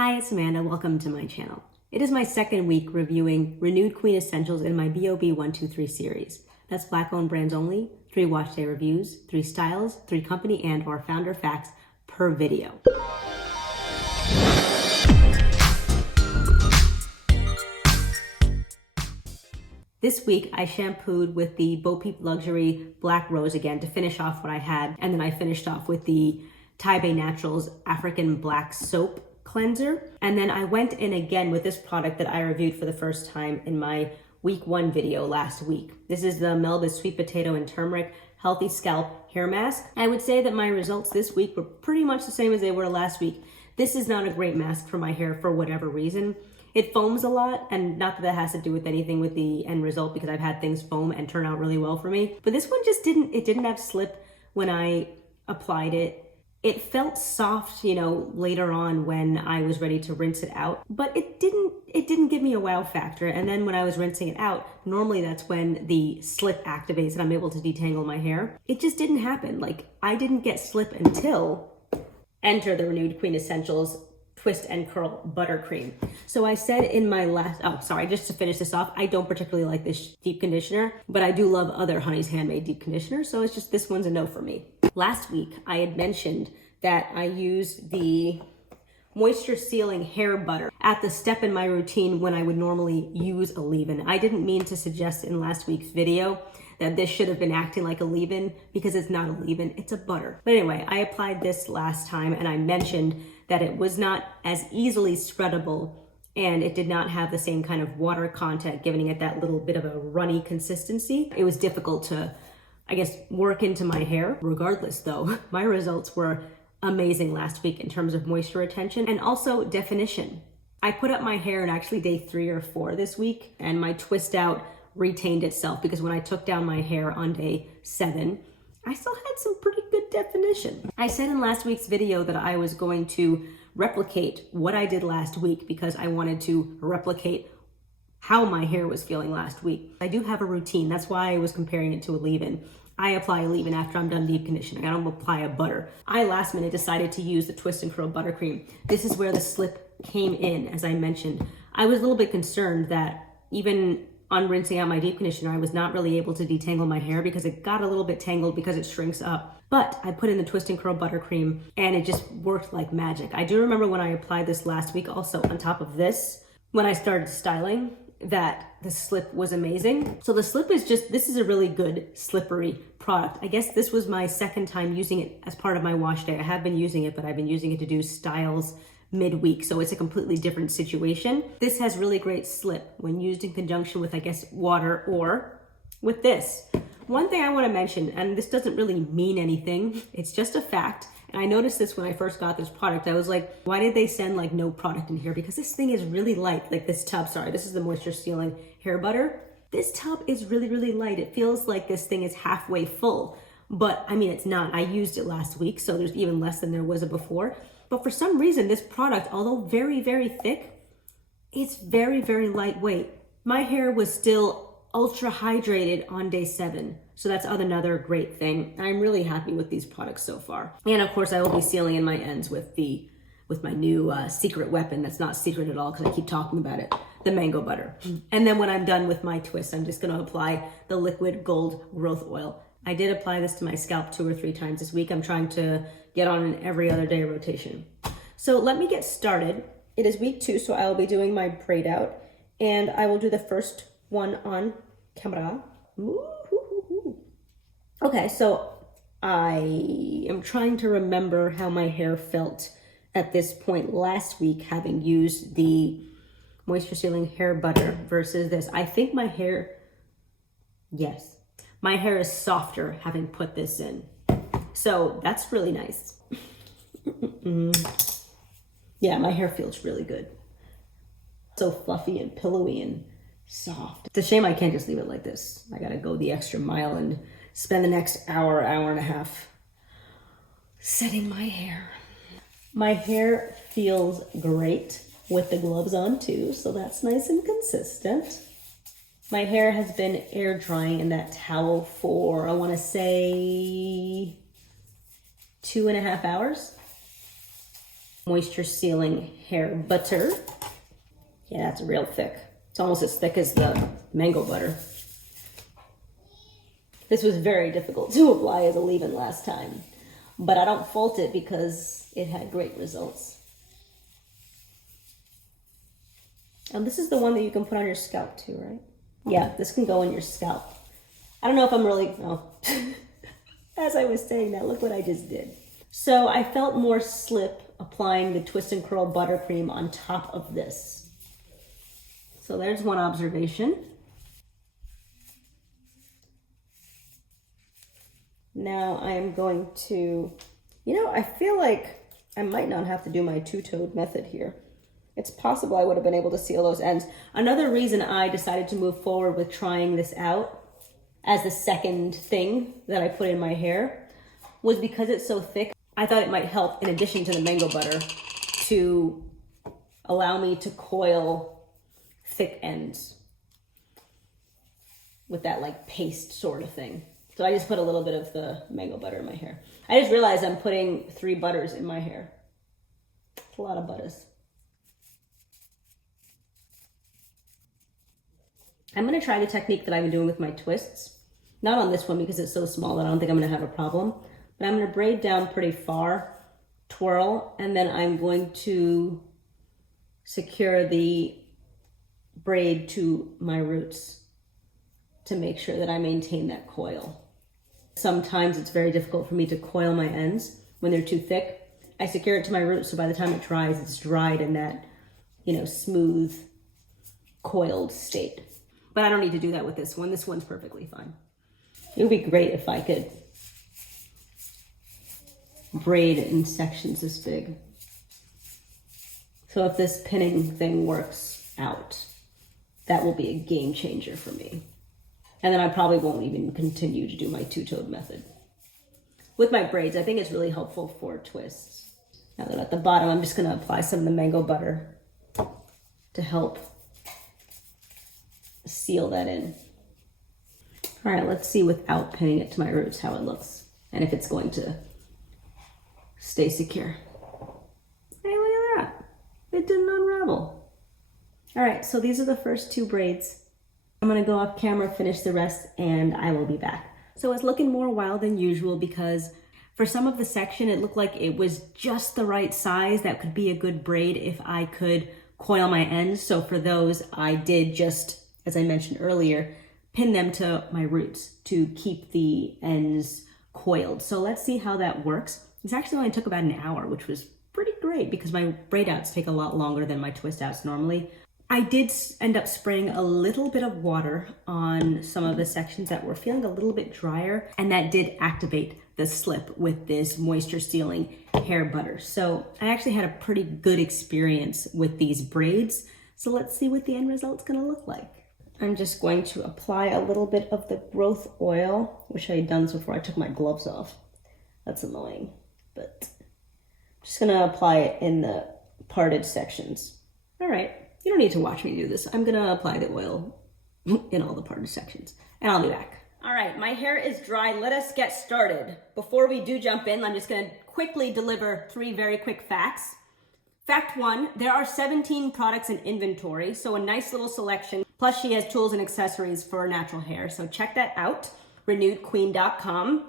Hi, it's Amanda. Welcome to my channel. It is my second week reviewing Renewed Queen Essentials in my BoB123 series. That's Black-owned brands only, 3 wash day reviews, 3 styles, 3 company and or founder facts per video. This week, I shampooed with the BoB Luxury Black Rose again to finish off what I had, and then I finished off with the Taibei Naturals African Black Soap Cleanser. And then I went in again with this product that I reviewed for the first time in my week 1 video last week. This is the Melba Sweet Potato and Turmeric Healthy Scalp Hair Mask. I would say that my results this week were pretty much the same as they were last week. This is not a great mask for my hair for whatever reason. It foams a lot, and not that that has to do with anything with the end result, because I've had things foam and turn out really well for me. But this one just didn't have slip when I applied it. It felt soft, later on when I was ready to rinse it out, but it didn't give me a wow factor. And then when I was rinsing it out, normally that's when the slip activates and I'm able to detangle my hair. It just didn't happen. Like, I didn't get slip until enter the Renewed Queen Essentials Twist and Curl Buttercream. So I said in my last, just to finish this off, I don't particularly like this deep conditioner, but I do love other Honey's Handmade deep conditioners, so it's just, this one's a no for me. Last week, I had mentioned that I used the moisture sealing hair butter at the step in my routine when I would normally use a leave-in. I didn't mean to suggest in last week's video that this should have been acting like a leave-in, because it's not a leave-in, it's a butter. But anyway, I applied this last time and I mentioned that it was not as easily spreadable and it did not have the same kind of water content, giving it that little bit of a runny consistency. It was difficult to, work into my hair. Regardless though, my results were amazing last week in terms of moisture retention and also definition. I put up my hair in actually day 3 or 4 this week, and my twist out retained itself, because when I took down my hair on day 7, I still had some pretty good definition. I said in last week's video that I was going to replicate what I did last week because I wanted to replicate how my hair was feeling last week. I do have a routine. That's why I was comparing it to a leave-in. I apply a leave-in after I'm done deep conditioning. I don't apply a butter. I last minute decided to use the Twist and Curl Buttercream. This is where the slip came in, as I mentioned. I was a little bit concerned that even on rinsing out my deep conditioner, I was not really able to detangle my hair because it got a little bit tangled because it shrinks up. But I put in the Twist and Curl Buttercream and it just worked like magic. I do remember when I applied this last week also on top of this, when I started styling, that the slip was amazing. So the slip is this is a really good slippery product. I guess this was my second time using it as part of my wash day. I have been using it, but I've been using it to do styles midweek, so it's a completely different situation. This has really great slip when used in conjunction with, water or with this. One thing I want to mention, and this doesn't really mean anything, it's just a fact, and I noticed this when I first got this product. I was like, why did they send no product in here? Because this thing is really light. This tub, this is the moisture sealing hair butter. This tub is really, really light. It feels like this thing is halfway full, but it's not. I used it last week, so there's even less than there was before. But for some reason, this product, although very, very thick, it's very, very lightweight. My hair was still ultra hydrated on day 7. So that's another great thing. I'm really happy with these products so far. And of course, I will be sealing in my ends with my new secret weapon that's not secret at all because I keep talking about it, the mango butter. And then when I'm done with my twist, I'm just gonna apply the liquid gold growth oil. I did apply this to my scalp 2 or 3 times this week. I'm trying to get on an every other day rotation. So let me get started. It is week 2, so I will be doing my braid out, and I will do the first one on camera. Okay, so I am trying to remember how my hair felt at this point last week, having used the moisture sealing hair butter versus this. I think my hair is softer having put this in. So that's really nice. Yeah, my hair feels really good. So fluffy and pillowy and soft. It's a shame I can't just leave it like this. I gotta go the extra mile and spend the next hour and a half setting my hair. My hair feels great with the gloves on too, so that's nice and consistent. My hair has been air drying in that towel for, I wanna say, 2.5 hours. moisture sealing hair butter. Yeah, that's real thick. It's almost as thick as the mango butter. This was very difficult to apply as a leave-in last time, but I don't fault it because it had great results. And this is the one that you can put on your scalp too, right? Yeah, this can go on your scalp. I don't know if I'm really, oh. As I was saying that, look what I just did. So I felt more slip applying the Twist and Curl Buttercream on top of this. So there's one observation. Now I am going to, I feel like I might not have to do my two-toed method here. It's possible I would have been able to seal those ends. Another reason I decided to move forward with trying this out as the second thing that I put in my hair was because it's so thick. I thought it might help, in addition to the mango butter, to allow me to coil thick ends with that like paste sort of thing. So I just put a little bit of the mango butter in my hair. I just realized I'm putting 3 butters in my hair. It's a lot of butters. I'm gonna try the technique that I've been doing with my twists. Not on this one because it's so small that I don't think I'm gonna have a problem. But I'm gonna braid down pretty far, twirl, and then I'm going to secure the braid to my roots to make sure that I maintain that coil. Sometimes it's very difficult for me to coil my ends when they're too thick. I secure it to my roots, so by the time it dries, it's dried in that, smooth, coiled state. But I don't need to do that with this one. This one's perfectly fine. It would be great if I could braid in sections this big. So if this pinning thing works out, that will be a game changer for me. And then I probably won't even continue to do my two-toed method. With my braids, I think it's really helpful for twists. Now that at the bottom, I'm just gonna apply some of the mango butter to help seal that in. All right, let's see without pinning it to my roots how it looks and if it's going to stay secure. Hey, look at that. It didn't unravel. All right, so these are the first 2 braids. I'm gonna go off camera, finish the rest, and I will be back. So it's looking more wild than usual because for some of the section, it looked like it was just the right size that could be a good braid if I could coil my ends. So for those, I did just, as I mentioned earlier, pin them to my roots to keep the ends coiled. So let's see how that works. This actually only took about an hour, which was pretty great because my braid outs take a lot longer than my twist outs normally. I did end up spraying a little bit of water on some of the sections that were feeling a little bit drier, and that did activate the slip with this moisture sealing hair butter. So I actually had a pretty good experience with these braids. So let's see what the end result's gonna look like. I'm just going to apply a little bit of the growth oil. Wish I had done this before I took my gloves off. That's annoying, but I'm just gonna apply it in the parted sections. All right. You don't need to watch me do this. I'm gonna apply the oil in all the parted sections and I'll be back. All right, my hair is dry. Let us get started. Before we do jump in, I'm just gonna quickly deliver 3 very quick facts. Fact 1, there are 17 products in inventory, so a nice little selection. Plus she has tools and accessories for natural hair, so check that out, renewedqueen.com.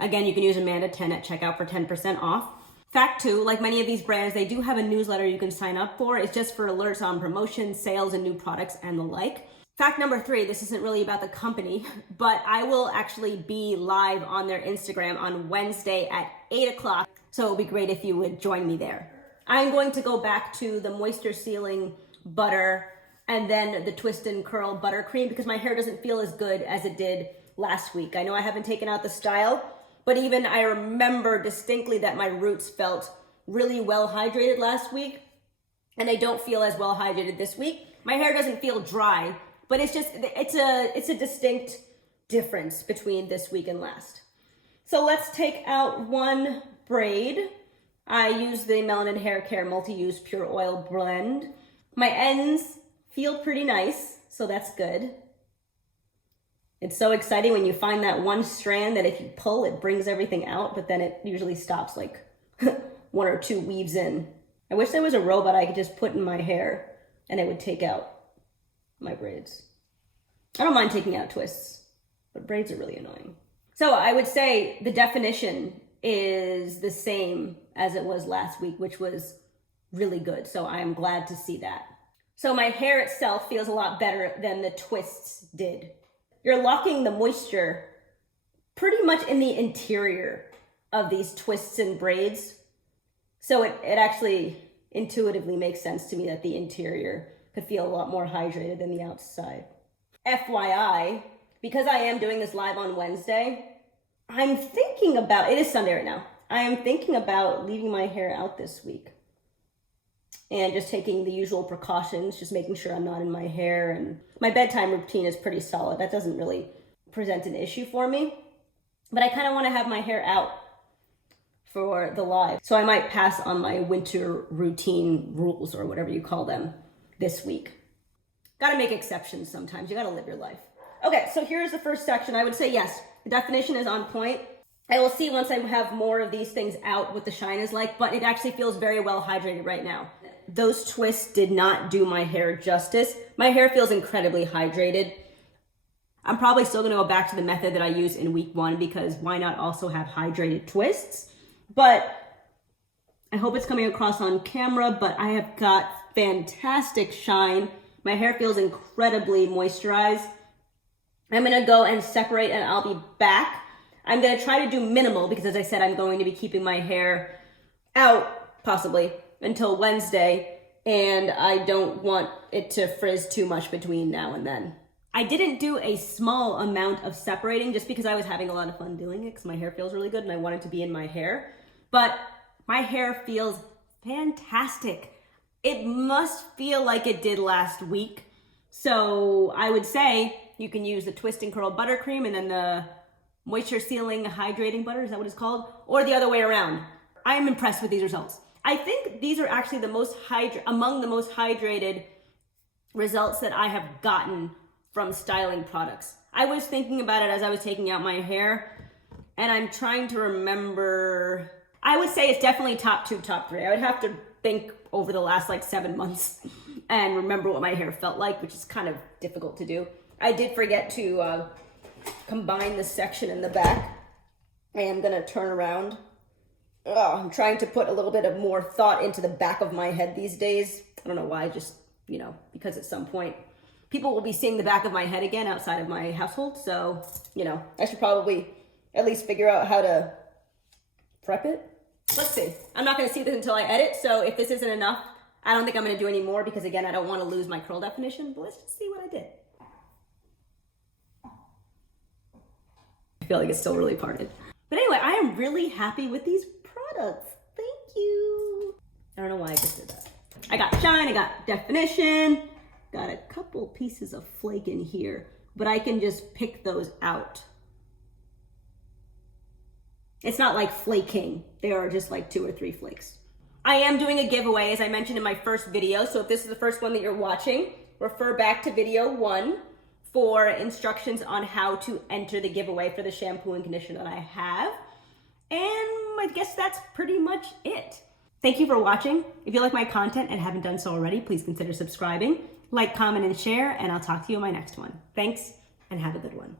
Again, you can use Amanda10 at checkout for 10% off. Fact 2, like many of these brands, they do have a newsletter you can sign up for. It's just for alerts on promotions, sales, and new products and the like. Fact number 3, this isn't really about the company, but I will actually be live on their Instagram on Wednesday at 8 o'clock. So it would be great if you would join me there. I'm going to go back to the moisture sealing butter and then the twist and curl buttercream because my hair doesn't feel as good as it did last week. I know I haven't taken out the style, but even I remember distinctly that my roots felt really well hydrated last week and they don't feel as well hydrated this week. My hair doesn't feel dry, but it's a distinct difference between this week and last. So let's take out one braid. I use the Melanin Hair Care Multi-Use Pure Oil Blend. My ends feel pretty nice, so that's good. It's so exciting when you find that one strand that if you pull, it brings everything out, but then it usually stops like 1 or 2 weaves in. I wish there was a robot I could just put in my hair and it would take out my braids. I don't mind taking out twists, but braids are really annoying. So I would say the definition is the same as it was last week, which was really good. So I'm glad to see that. So my hair itself feels a lot better than the twists did. You're locking the moisture pretty much in the interior of these twists and braids. So it actually intuitively makes sense to me that the interior could feel a lot more hydrated than the outside. FYI, because I am doing this live on Wednesday, I'm thinking about, it is Sunday right now, I am thinking about leaving my hair out this week and just taking the usual precautions, just making sure I'm not in my hair. And my bedtime routine is pretty solid. That doesn't really present an issue for me, but I kind of want to have my hair out for the live. So I might pass on my winter routine rules or whatever you call them this week. Gotta make exceptions sometimes. You gotta live your life. Okay, so here's the first section. I would say yes, the definition is on point. I will see once I have more of these things out what the shine is like, but it actually feels very well hydrated right now. Those twists did not do my hair justice. My hair feels incredibly hydrated. I'm probably still gonna go back to the method that I used in week 1 because why not also have hydrated twists? But I hope it's coming across on camera, but I have got fantastic shine. My hair feels incredibly moisturized. I'm gonna go and separate and I'll be back. I'm gonna try to do minimal because as I said, I'm going to be keeping my hair out possibly until Wednesday, and I don't want it to frizz too much between now and then. I didn't do a small amount of separating just because I was having a lot of fun doing it because my hair feels really good and I want it to be in my hair. But my hair feels fantastic. It must feel like it did last week. So I would say you can use the Twist and Curl Buttercream and then the Moisture Sealing Hydrating Butter, is that what it's called? Or the other way around. I am impressed with these results. I think these are actually the most among the most hydrated results that I have gotten from styling products. I was thinking about it as I was taking out my hair, and I'm trying to remember. I would say it's definitely top 2, top 3. I would have to think over the last like 7 months and remember what my hair felt like, which is kind of difficult to do. I did forget to combine the section in the back. I am gonna turn around. I'm trying to put a little bit of more thought into the back of my head these days. I don't know why, just, because at some point people will be seeing the back of my head again outside of my household. So, I should probably at least figure out how to prep it. Let's see. I'm not going to see this until I edit. So if this isn't enough, I don't think I'm going to do any more because again, I don't want to lose my curl definition, but let's just see what I did. I feel like it's still really parted. But anyway, I am really happy with these products. Thank you. I don't know why I just did that. I got shine, I got definition, got a couple pieces of flake in here, but I can just pick those out. It's not like flaking. There are just like 2 or 3 flakes. I am doing a giveaway as I mentioned in my first video. So if this is the first one that you're watching, refer back to video 1 for instructions on how to enter the giveaway for the shampoo and conditioner that I have. And I guess that's pretty much it. Thank you for watching. If you like my content and haven't done so already, please consider subscribing, like, comment, and share, and I'll talk to you in my next one. Thanks, and have a good one.